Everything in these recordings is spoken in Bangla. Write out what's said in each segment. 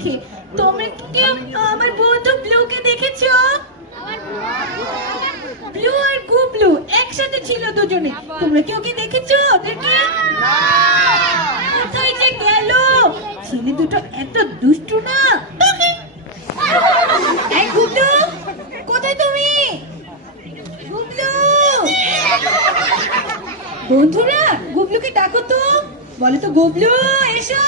দেখে। তোমরা কি আমার বন্ধু ব্লুকে দেখেছো? ব্লু আর গুবলু একসাথে ছিল দুজনে। তোমরা কি ওকে দেখেছো? ওদেরকে কোথায় যে গেল? ছেলে দুটো এত দুষ্টু না। এই গুবলু, কোথায় তুমি? গুবলু, বন্ধুরা গুবলুকে ডাকো তো, বলো তো গুবলু এসো।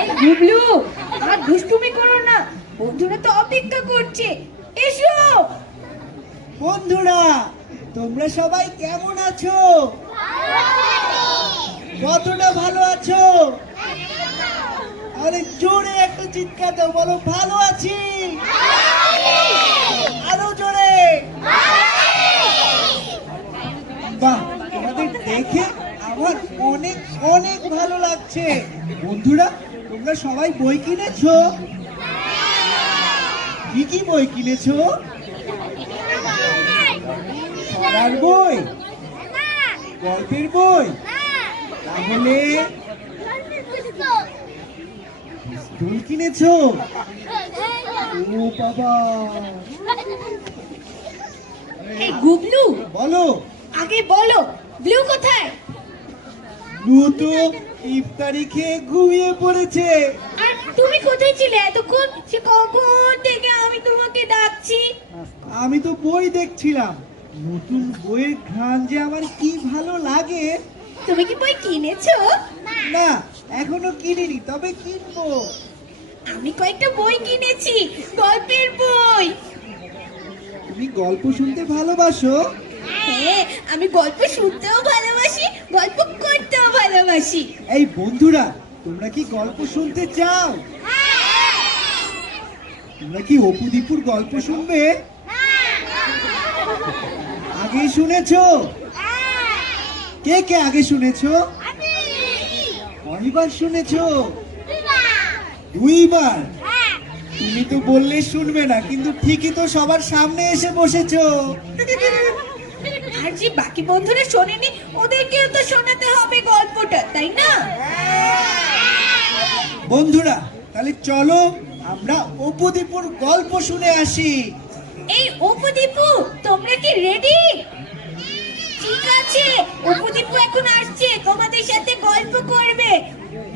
এই গুবলু, আর দুষ্টুমি করো না, বন্ধুরা তো অপেক্ষা করছে, এসো। বন্ধুরা, তোমরা সবাই কেমন আছো? কতটা ভালো আছো? আরে জোরে একটা চিৎকার দাও, বলো ভালো আছি। আরো জোরে। বাহ, তোমাদের দেখে আমার অনেক অনেক ভালো লাগছে। বন্ধুরা, তোমরা সবাই বই কিনেছো? কি কি বই কিনেছো? পড়ার বই, গল্পের বই, তাহলে স্কুল কিনেছো? ও বাবা। এই গুবলু, বলো। আগে বলো ব্লু কোথায়? ব্লু তো ইফতারি খেয়ে ঘুমিয়ে পড়েছে। আর তুমি কোথায় ছিলে এতক্ষণ? সে কখন থেকে আমি তোমাকে ডাকছি। আমি তো বই দেখছিলাম। নতুন বইয়ের ঘ্রাণ যে আমার কি ভালো লাগে। তুমি কি বই কিনেছো? না, এখনো কিনিনি, তবে কিনবো। আমি কয়েকটা বই কিনেছি, গল্পের বই। তুমি গল্প শুনতে ভালোবাসো? হ্যাঁ, আমি গল্প শুনতেও ভালোবাসি, গল্প করতেও ভালোবাসি। এই বন্ধুরা, তোমরা কি গল্প শুনতে চাও? তোমরা কি অপু দীপুর গল্প শুনবে? আগে শুনেছো? কে কে আগে শুনেছো? কয়বার শুনেছো? দুইবার। তুমি তো বললে শুনবে না, কিন্তু ঠিকই তো সবার সামনে এসে বসেছো। আর যে বাকি বন্ধুরা শোনেনি, ওদেরকেও তো শোনাতে হবে গল্পটা, তাই না? বন্ধুরা, তাহলে চলো আমরা অপু দীপুর গল্প শুনে আসি। এই অপুদীপু, তোমরা কি রেডি? ঠিক আছে, অপুদীপু এখন আসছে, তোমাদের সাথে গল্প করবে।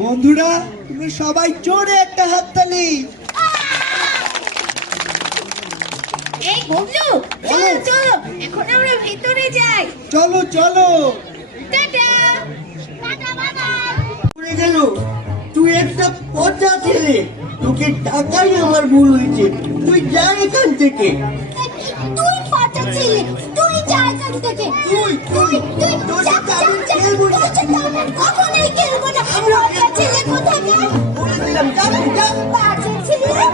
বন্ধুরা, তোমরা সবাই জোরে একটা হাততালি। এই গুবলু, চলো চলো, এখন আমরা ভিতরে যাই। চলো চলো। টাটা। পড়ে গেল। তুই একটা পচা ছেলে, তোকে টাকাই আমার ভুল হয়েছে। তুই যা এখান থেকে। তুই পচা ছেলে, তুই যা এখান থেকে। তুই তুই তোর সাথে আমি খেলবো না। কখনোই খেলবো না। পচা ছেলে কোথাকার? বলে দিলাম, যাবি যা। পচা ছেলে।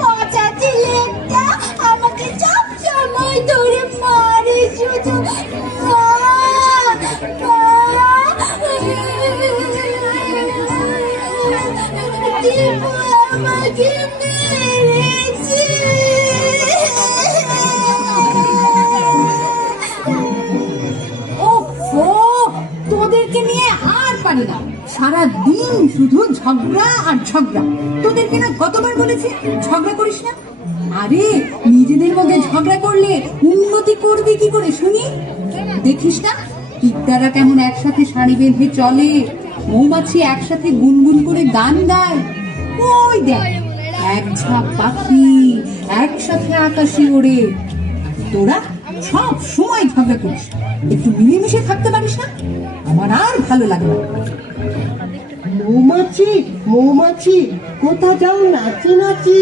পচা ছেলেটা আমাকে সব সময় ধরে মারে শুধু। দীপু আমাকে মেরেছে। ওফো, তোদেরকে নিয়ে আর পারি না। সারা দিন শুধু ঝগড়া আর ঝগড়া। তোদেরকে না কতবার বলেছি ঝগড়া করিস না। আরে নিজেদের মধ্যে ঝগড়া করলে উন্নতি করবি কি করে শুনি? দেখিস না পিঁপড়ারা কেমন একসাথে সারি বেঁধে চলে, মৌমাছি একসাথে গুনগুন করে গান গায়। ওই দেখ, এক ঝাঁক পাখি একসাথে আকাশে ওড়ে। তোরা সব সময় ঝগড়া করিস, একটু মিলেমিশে থাকতে পারিস না? আমার আর ভালো লাগে না। মৌমাছি মৌমাছি কোথা যাও নাচি নাচি।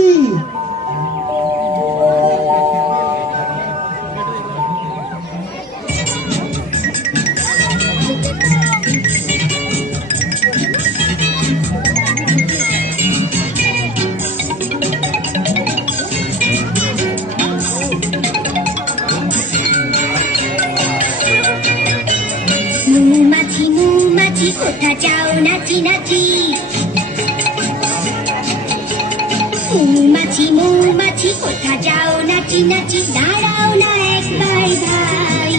মৌমাছি মৌমাছি কোথা যাও নাচি নাচি। মৌমাছি মৌমাছি নাচি কোথা যাও নাচি নাচি দাঁড়াও না একবার ভাই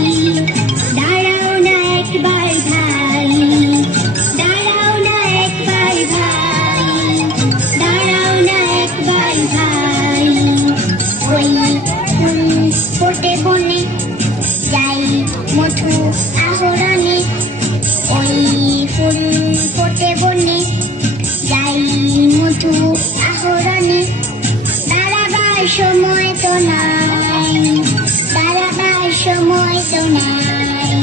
দাঁড়াও না একবার ভাই দাঁড়াও না একবার ভাই দাঁড়াও না একবার ভাই ওই ফুল ফোটে বনে যাই মধু আহরণে ওই ফুল ফোটে বনে যাই মধু আহরণে দাঁড়াবার সময় তো নাই দাঁড়াবার সময় তো নাই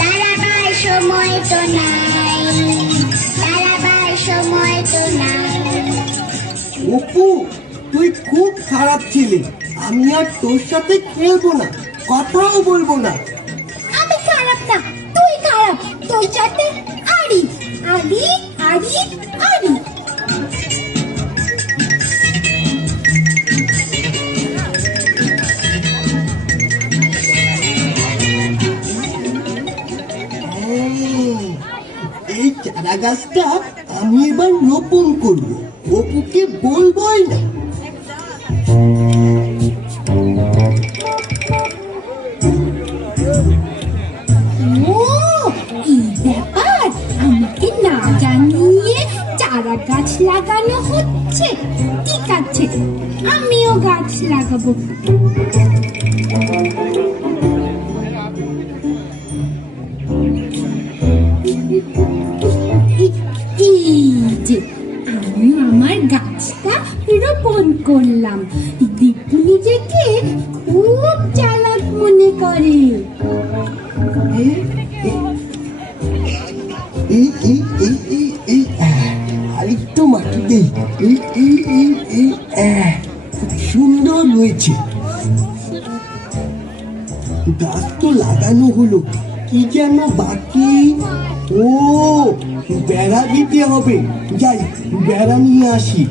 দাঁড়াবার সময় তো নাই দাঁড়াবার সময় তো নাই অপু, তুই খুব খারাপ ছিলি। আমি আর তোর সাথে খেলবো না, কথাও বলবো না। আমি খারাপ না তুই খারাপ তোর সাথে আড়ি আড়ি আড়ি আড়ি এই চারা গাছটা আমি এবার রোপণ করবো, অপুকে বলবোই না। ও এই ব্যাপার আমাকে না জানিয়ে চারা গাছ লাগানো হচ্ছে ঠিক আছে আমিও গাছ লাগাবো এই যে আমি আমার গাছটা রোপণ করলাম দীপু নিজেকে খুব চালাক মনে করে আরেকটু মাটি দেই। খুব সুন্দর হয়েছে। গাছ তো লাগানো হলো, কি যেন বাকি। ও, বেড়া দিতে হবে। যাই, বেড়া নিয়ে আসি।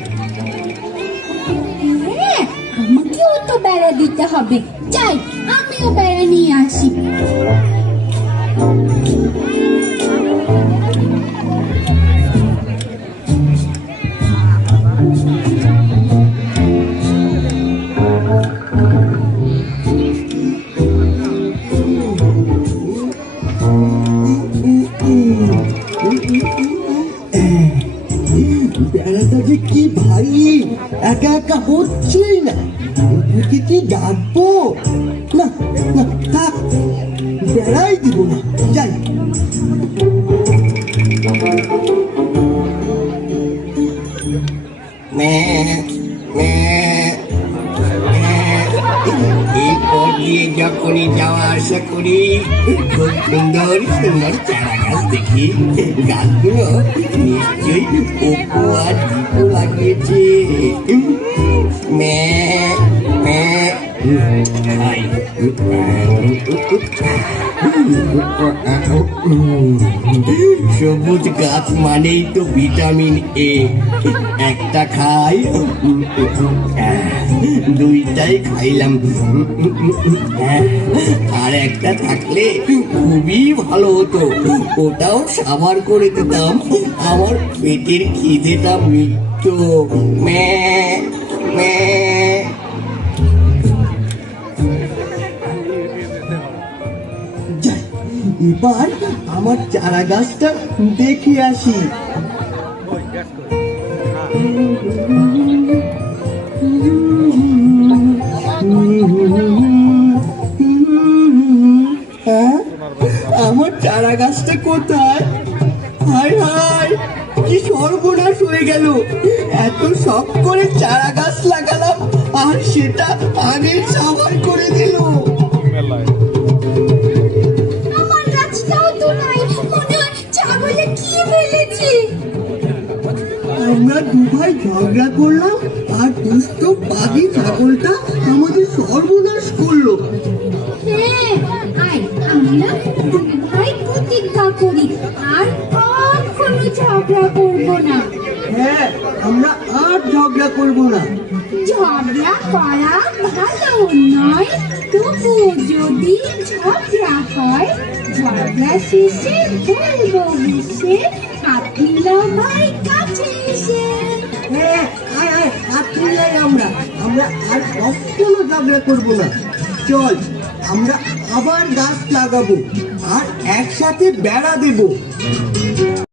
হ্যাঁ আমাকেও তো বেড়া দিতে হবে যাই আমিও বেড়া নিয়ে আসি বেড়াটা যে কি ভারী, একা একা হচ্ছেই না। ওকে কি ডাকবো? না না, থাক, বেড়াই দিব না। যাই। এই পথ দিয়ে যখনই যাওয়া আসা করি খুব সুন্দর সুন্দর চারা গাছ দেখি। গাছগুলো নিশ্চয়ই অপু আর দীপু লাগিয়েছে। সবুজ গাছ মানেই তো ভিটামিন এ। একটা খাই, দুইটাই খাইলাম। আর একটা থাকলে খুবই ভালো হতো, ওটাও সাবার করে দিতাম, আমার পেটের খিদেটা মিটত। যাই, এবার আমার চারা গাছটা দেখে আসি। হ্যাঁ, আমার চারা গাছটা কোথায়? হায় হায়, কি সর্বনাশ হয়ে গেল। এত শখ করে চারা গাছ লাগালাম আর সেটা আগে সাবার করে দিল। আমার গাছটাও তো নাই মনে হয় ছাগলে কি ফেলেছে আমরা দু ভাই ঝগড়া করলাম আর দুষ্ট বাঘি ছাগলটা আমাদের সর্বনাশ করলো। হ্যাঁ আয় আমরা দুই ভাই প্রতিজ্ঞা করি আর কখনো ঝগড়া করবো না হ্যাঁ, আমরা আর ঝগড়া করব না। ঝগড়া করা ভালো নয় তবু যদি ঝগড়া হয় ঝগড়া শেষে বলবো হেসে হাত মিলাও ভাই কাছে এসে হ্যাঁ, আয় আয়, হাত মিলাই আমরা। আমরা আর কখনো ঝগড়া করবো না। চল আমরা আবার গাছ লাগাবো আর একসাথে বেড়া দেবো।